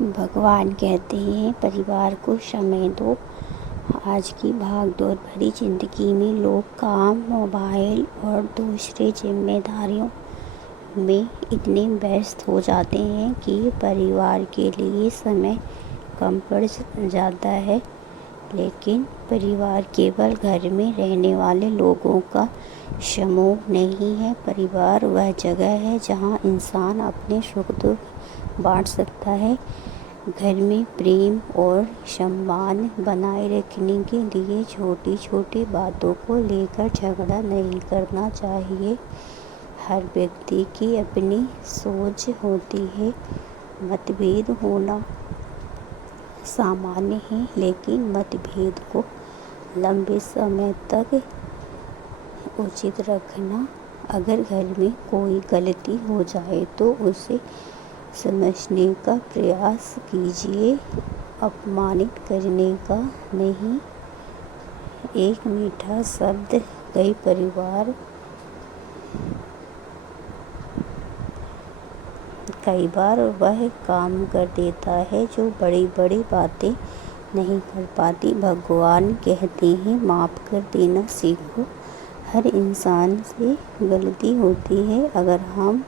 भगवान कहते हैं परिवार को समय दो। आज की भागदौड़ भरी जिंदगी में लोग काम, मोबाइल और दूसरे जिम्मेदारियों में इतने व्यस्त हो जाते हैं कि परिवार के लिए समय कम पड़ जाता है। लेकिन परिवार केवल घर में रहने वाले लोगों का समूह नहीं है। परिवार वह जगह है जहां इंसान अपने सुख दुख बांट सकता है। घर में प्रेम और सम्मान बनाए रखने के लिए छोटी छोटी बातों को लेकर झगड़ा नहीं करना चाहिए। हर व्यक्ति की अपनी सोच होती है। मतभेद होना सामान्य है, लेकिन मतभेद को लंबे समय तक उचित रखना। अगर घर में कोई गलती हो जाए तो उसे समझने का प्रयास कीजिए, अपमानित करने का नहीं। एक मीठा शब्द कई बार वह काम कर देता है जो बड़ी बड़ी बातें नहीं कर पाती। भगवान कहते हैं माफ़ कर देना सीखो। हर इंसान से गलती होती है। अगर हम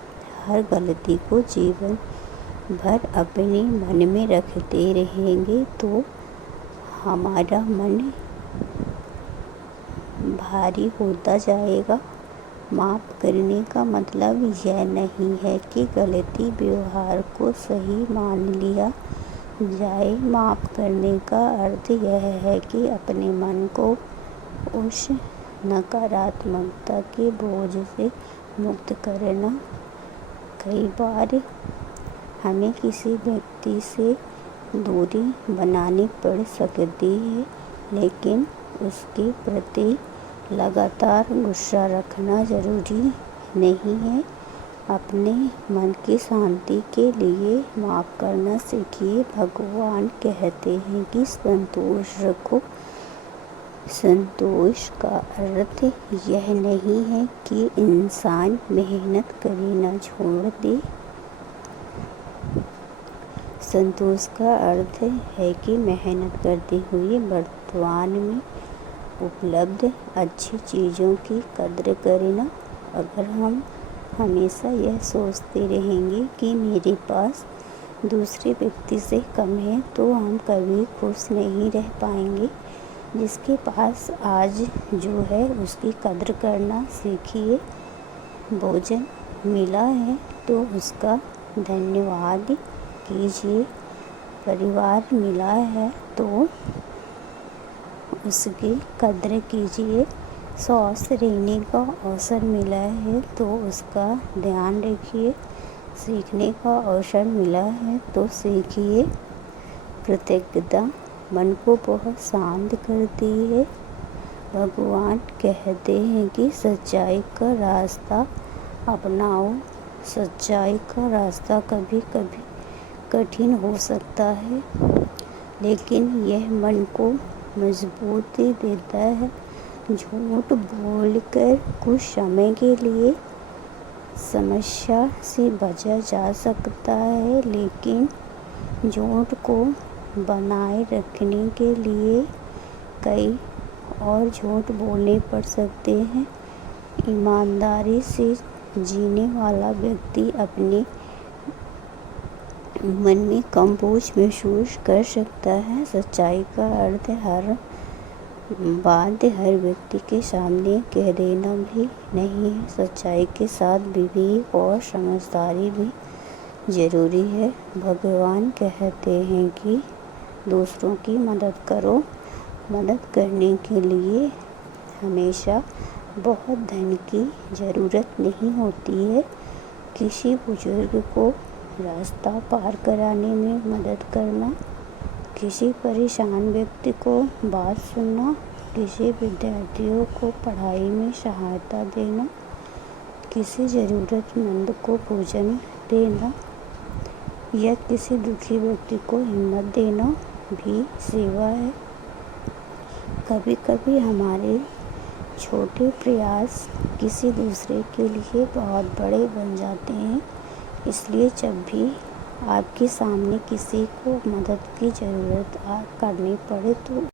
हर गलती को जीवन भर अपने मन में रखते रहेंगे तो हमारा मन भारी होता जाएगा। माफ़ करने का मतलब यह नहीं है कि गलती व्यवहार को सही मान लिया जाए। माफ़ करने का अर्थ यह है कि अपने मन को उस नकारात्मकता के बोझ से मुक्त करना। कई बार हमें किसी व्यक्ति से दूरी बनानी पड़ सकती है, लेकिन उसके प्रति लगातार गुस्सा रखना ज़रूरी नहीं है। अपने मन की शांति के लिए माफ़ करना सीखिए। भगवान कहते हैं कि संतोष रखो। संतोष का अर्थ यह नहीं है कि इंसान मेहनत करना छोड़ दे। संतोष का अर्थ है कि मेहनत करते हुए वर्तमान में उपलब्ध अच्छी चीज़ों की कद्र करना। अगर हम हमेशा यह सोचते रहेंगे कि मेरे पास दूसरे व्यक्ति से कम है तो हम कभी खुश नहीं रह पाएंगे। जिसके पास आज जो है उसकी कद्र करना सीखिए। भोजन मिला है तो उसका धन्यवाद कीजिए। परिवार मिला है तो उसकी कद्र कीजिए। स्वस्थ रहने का अवसर मिला है तो उसका ध्यान रखिए। सीखने का अवसर मिला है तो सीखिए। कृतज्ञता मन को बहुत शांत करती है। भगवान कहते हैं कि सच्चाई का रास्ता अपनाओ। सच्चाई का रास्ता कभी कभी कठिन हो सकता है, लेकिन यह मन को मजबूती देता है। झूठ बोलकर कुछ समय के लिए समस्या से बचा जा सकता है, लेकिन झूठ को बनाए रखने के लिए कई और झूठ बोलने पड़ सकते हैं। ईमानदारी से जीने वाला व्यक्ति अपने मन में कम बोझ महसूस कर सकता है। सच्चाई का अर्थ हर बात हर व्यक्ति के सामने कह देना भी नहीं है। सच्चाई के साथ विवेक और समझदारी भी ज़रूरी है। भगवान कहते हैं कि दूसरों की मदद करो। मदद करने के लिए हमेशा बहुत धन की ज़रूरत नहीं होती है। किसी बुजुर्ग को रास्ता पार कराने में मदद करना, किसी परेशान व्यक्ति को बात सुनना, किसी विद्यार्थियों को पढ़ाई में सहायता देना, किसी ज़रूरतमंद को भोजन देना या किसी दुखी व्यक्ति को हिम्मत देना भी सेवा है। कभी कभी हमारे छोटे प्रयास किसी दूसरे के लिए बहुत बड़े बन जाते हैं। इसलिए जब भी आपके सामने किसी को मदद की ज़रूरत करनी पड़े तो